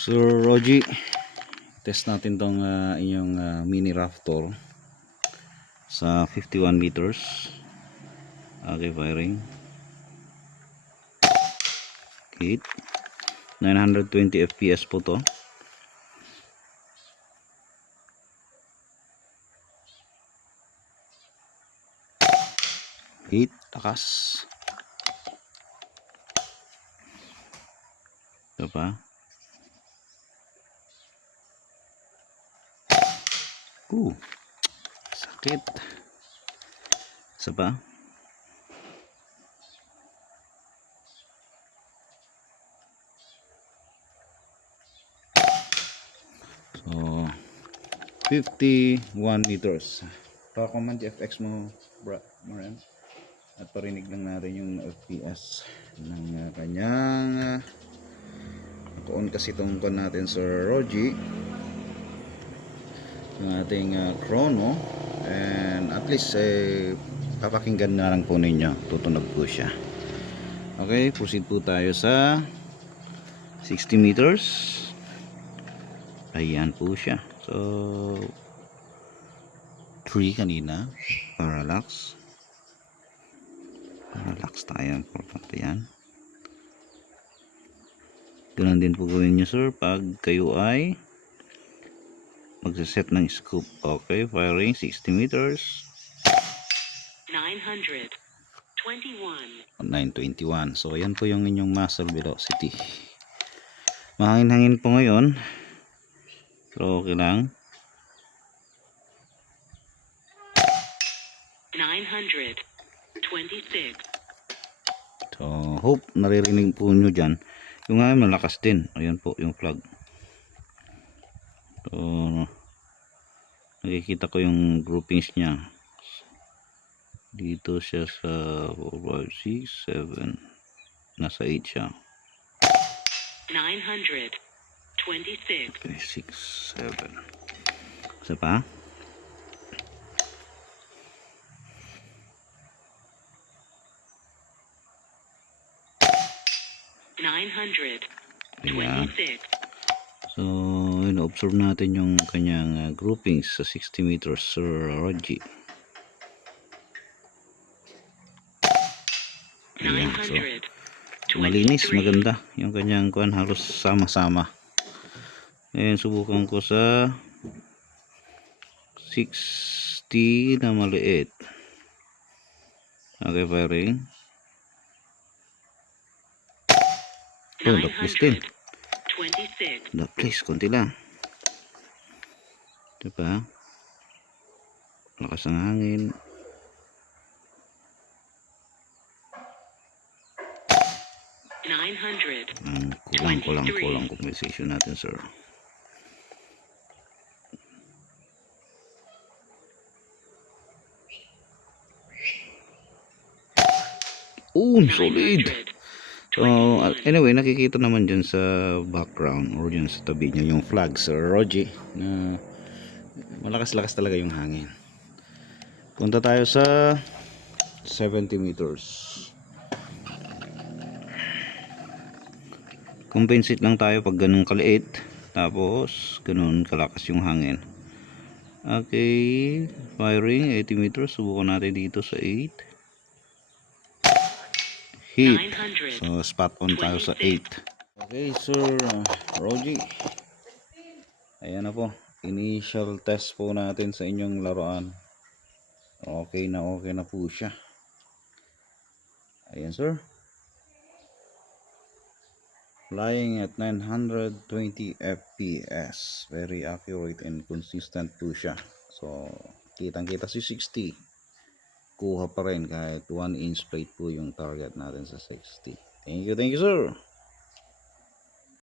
Sir Roji, test natin tong inyong mini Raptor sa 51 meters. Okay, firing. Hit. 920 fps po to. Hit, takas. Ito pa. Sakit. Isa pa. So 51 meters. Pa-command FX mo, Moran. At parinig lang natin yung FPS ng kanyang on kasi itong kon natin Sir Roji, yung ating chrono, and at least papakinggan na lang po ninyo, tutunog po siya. Okay, proceed po tayo sa 60 meters. Ayan po siya. So 3 kanina, parallax tayo, importante yan. Ganun din po gawin nyo sir pag kayo ay magsaset ng scoop. Okay, firing 60 meters. 921. So yan po yung inyong muzzle velocity. Mahangin-hangin po ngayon, pero okay lang. 926. So hope naririnig po nyo dyan. Yung nga malakas din. Ayan po yung flag. So nakikita ko yung groupings nya. Dito siya sa 4, 5, 6, 7. Nasa 8 siya. 926. Okay, 6, 7. Isa pa. Ayan. So ino-observe natin yung kanyang groupings sa 60 meters Sir Roji. Ayan, so malinis, maganda yung kanyang kuan, halos sama-sama. Ayan, subukan ko sa 60 na maliit. Okay, firing. Oh, na-place din. Na-place, konti lang. Diba? Lakas ng hangin. Kulang compensation natin, sir. Solid. So anyway, nakikita naman dyan sa background or dyan sa tabi niya yung flag Sir Roji na malakas-lakas talaga yung hangin. Punta tayo sa 70 meters. Compensate lang tayo pag ganun kaliit, tapos ganun kalakas yung hangin. Okay, firing 80 meters. Subukan natin dito sa 8. Hit. So spot on tayo sa 8. Okay, Sir Roji, ayan na po, initial test po natin sa inyong laruan. Okay na po siya. Ayan sir, flying at 920 fps, very accurate and consistent po siya. So kitang kita si 60, kuha pa rin kahit 1 inch plate po yung target natin sa 60. Thank you sir.